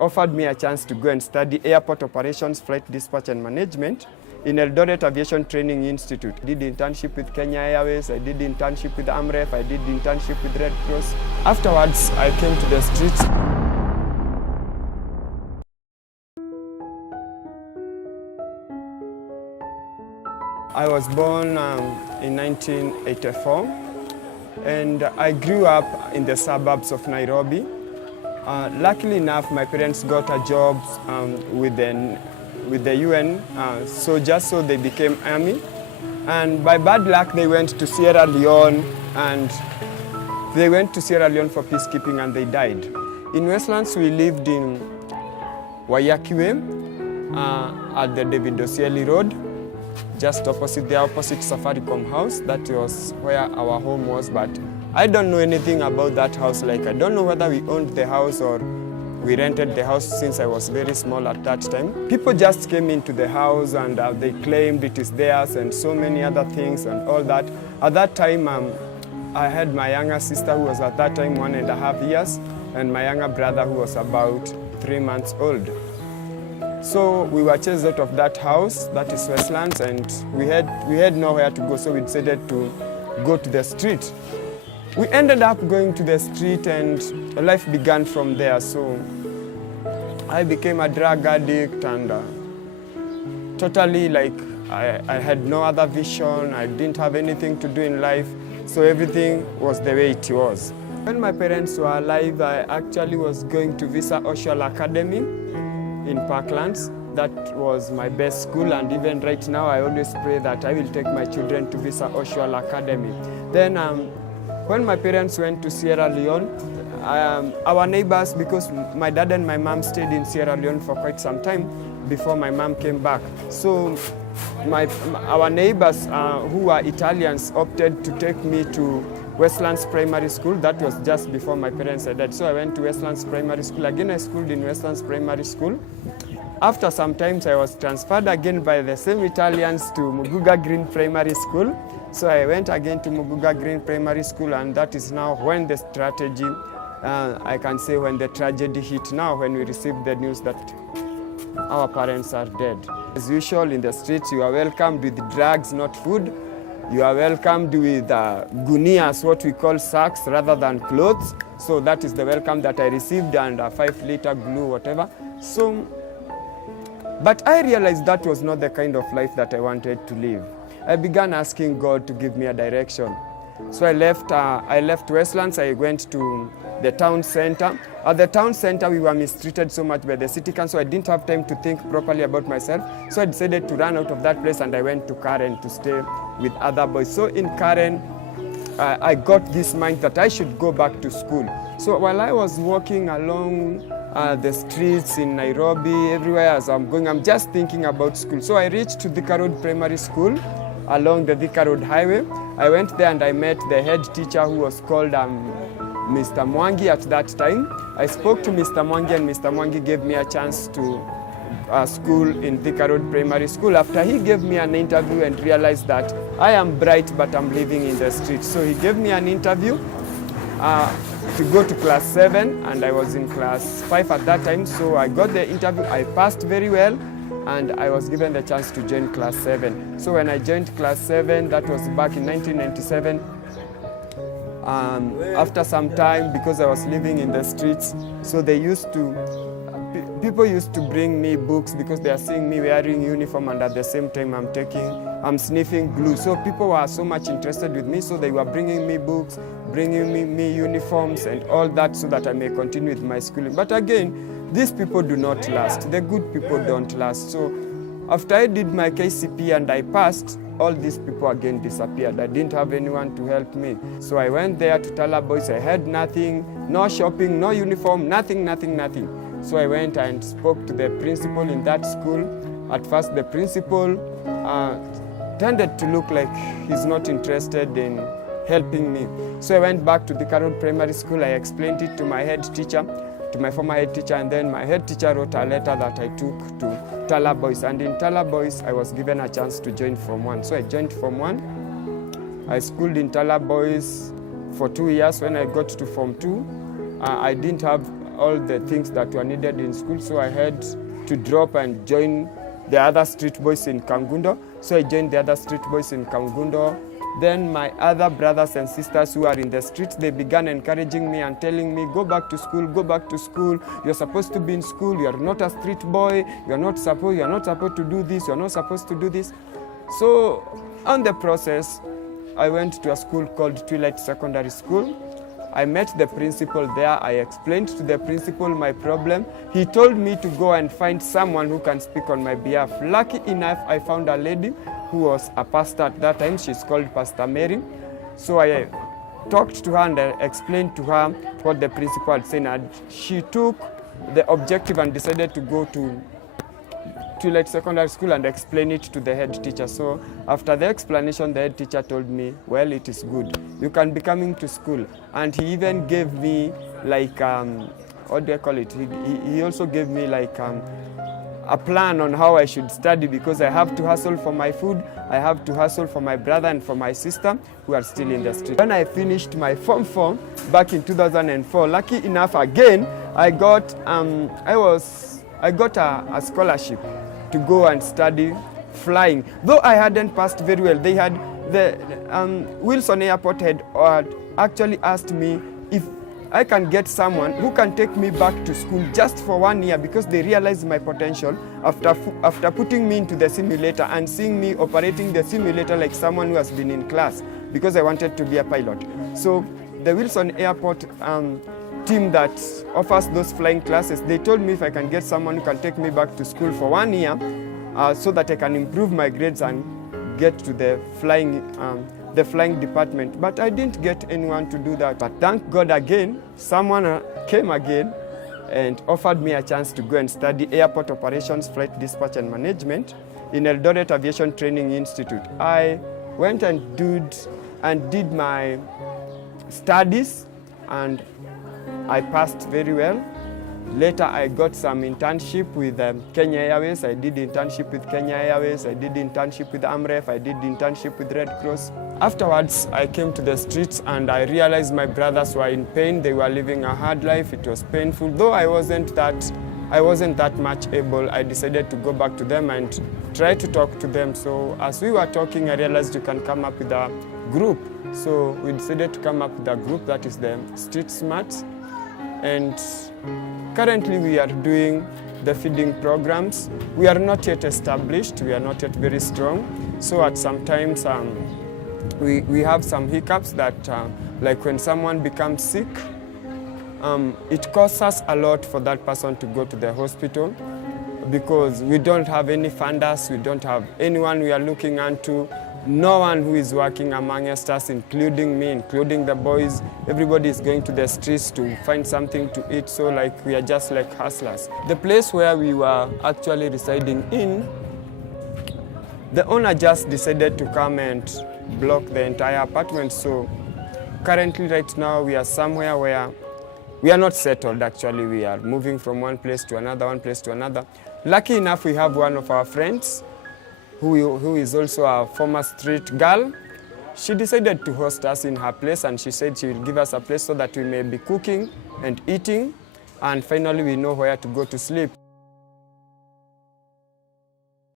offered me a chance to go and study airport operations, flight dispatch and management in Eldoret Aviation Training Institute. I did internship with Kenya Airways, I did internship with AMREF, I did internship with Red Cross. Afterwards, I came to the streets. I was born in 1984, and I grew up in the suburbs of Nairobi. Luckily enough, my parents got a job with the UN, so they became army. And by bad luck, they went to Sierra Leone, and they went to Sierra Leone for peacekeeping, and they died. In Westlands, we lived in Wayakiwe at the David Osieli Road, just opposite Safaricom house. That was where our home was, but I don't know anything about that house. Like, I don't know whether we owned the house or we rented the house, since I was very small at that time. People just came into the house and they claimed it is theirs and so many other things and all that. At that time, I had my younger sister who was at that time 1.5 years, and my younger brother who was about 3 months old. So we were chased out of that house, that is Westlands, and we had nowhere to go, so we decided to go to the street. We ended up going to the street, and life began from there. So I became a drug addict, and totally, like, I had no other vision. I didn't have anything to do in life, so everything was the way it was. When my parents were alive, I actually was going to Visa Ocean Academy in Parklands. That was my best school, and even right now I always pray that I will take my children to Visa Ocean Academy. Then when my parents went to Sierra Leone, our neighbors, because my dad and my mom stayed in Sierra Leone for quite some time before my mom came back. So our neighbors who were Italians opted to take me to Westlands Primary School. That was just before my parents had died. So I went to Westlands Primary School. Again, I schooled in Westlands Primary School. After some time, I was transferred again by the same Italians to Muguga Green Primary School. So I went again to Muguga Green Primary School, and that is now when the strategy, I can say when the tragedy hit now, when we received the news that our parents are dead. As usual, in the streets, you are welcomed with drugs, not food. You are welcomed with gunias, what we call sacks, rather than clothes. So that is the welcome that I received, and a 5-liter glue, whatever. So, but I realized that was not the kind of life that I wanted to live. I began asking God to give me a direction. So I left Westlands. I went to the town center. At the town center, we were mistreated so much by the city council. I didn't have time to think properly about myself. So I decided to run out of that place, and I went to Karen to stay with other boys. So in Karen, I got this mind that I should go back to school. So while I was walking along the streets in Nairobi, everywhere as I'm going, I'm just thinking about school. So I reached to Thika Road Primary School along the Thika Road Highway. I went there and I met the head teacher, who was called Mr. Mwangi at that time. I spoke to Mr. Mwangi, and Mr. Mwangi gave me a chance to school in Thika Road Primary School. After he gave me an interview and realized that I am bright but I'm living in the streets. So he gave me an interview to go to class 7, and I was in class 5 at that time. So I got the interview, I passed very well, and I was given the chance to join class 7. So when I joined class 7, that was back in 1997. After some time, because I was living in the streets, so people used to bring me books because they are seeing me wearing uniform, and at the same time I'm sniffing glue. So people were so much interested with me, so they were bringing me books, bringing me uniforms and all that, so that I may continue with my schooling. But again, these people do not last. The good people don't last. So after I did my KCP and I passed, all these people again disappeared. I didn't have anyone to help me. So I went there to Tala Boys. I had nothing, no shopping, no uniform, nothing. So I went and spoke to the principal in that school. At first, the principal tended to look like he's not interested in helping me. So I went back to the Thika Road Primary School. I explained it to my head teacher, to my former head teacher, and then my head teacher wrote a letter that I took to Tala Boys. And in Tala Boys, I was given a chance to join Form 1. So I joined Form 1. I schooled in Tala Boys for 2 years. When I got to Form 2, I didn't have all the things that were needed in school, so I had to drop and join the other street boys in Kangundo. So I joined the other street boys in Kangundo. Then my other brothers and sisters who are in the streets, they began encouraging me and telling me, go back to school, go back to school. You're supposed to be in school. You're not a street boy. You're not supposed to do this. You're not supposed to do this. So on the process, I went to a school called Twilight Secondary School. I met the principal there. I explained to the principal my problem. He told me to go and find someone who can speak on my behalf. Lucky enough, I found a lady who was a pastor at that time. She's called Pastor Mary. So I talked to her and I explained to her what the principal had said. And she took the objective and decided to go to Twilight Secondary School and explain it to the head teacher. So after the explanation, the head teacher told me, well, it is good. You can be coming to school. And he even gave me like, what do I call it? He also gave me like a plan on how I should study, because I have to hustle for my food, I have to hustle for my brother and for my sister who are still in the street. When I finished my Form 4 back in 2004, lucky enough again, I got a scholarship to go and study flying. Though I hadn't passed very well, they had the Wilson Airport had actually asked me if I can get someone who can take me back to school just for 1 year, because they realized my potential after putting me into the simulator and seeing me operating the simulator like someone who has been in class, because I wanted to be a pilot. So the Wilson Airport team that offers those flying classes, they told me if I can get someone who can take me back to school for 1 year so that I can improve my grades and get to the flying department. But I didn't get anyone to do that. But thank God again, someone came again and offered me a chance to go and study airport operations, flight dispatch and management in Eldoret Aviation Training Institute. I went and did my studies and I passed very well. Later, I got some internship with Kenya Airways. I did internship with Kenya Airways. I did internship with AMREF. I did internship with Red Cross. Afterwards, I came to the streets and I realized my brothers were in pain. They were living a hard life. It was painful. Though I wasn't that much able, I decided to go back to them and try to talk to them. So as we were talking, I realized you can come up with a group. So we decided to come up with a group that is the Street Smarts. And currently we are doing the feeding programs. We are not yet established, we are not yet very strong. So at some times we have some hiccups that like when someone becomes sick, it costs us a lot for that person to go to the hospital, because we don't have any funders, we don't have anyone we are looking unto. No one who is working amongst us, including me, including the boys. Everybody is going to the streets to find something to eat, so like we are just like hustlers. The place where we were actually residing in, the owner just decided to come and block the entire apartment. So currently right now we are somewhere where we are not settled actually. We are moving from one place to another, Lucky enough we have one of our friends who is also a former street girl. She decided to host us in her place, and she said she will give us a place so that we may be cooking and eating, and finally we know where to go to sleep.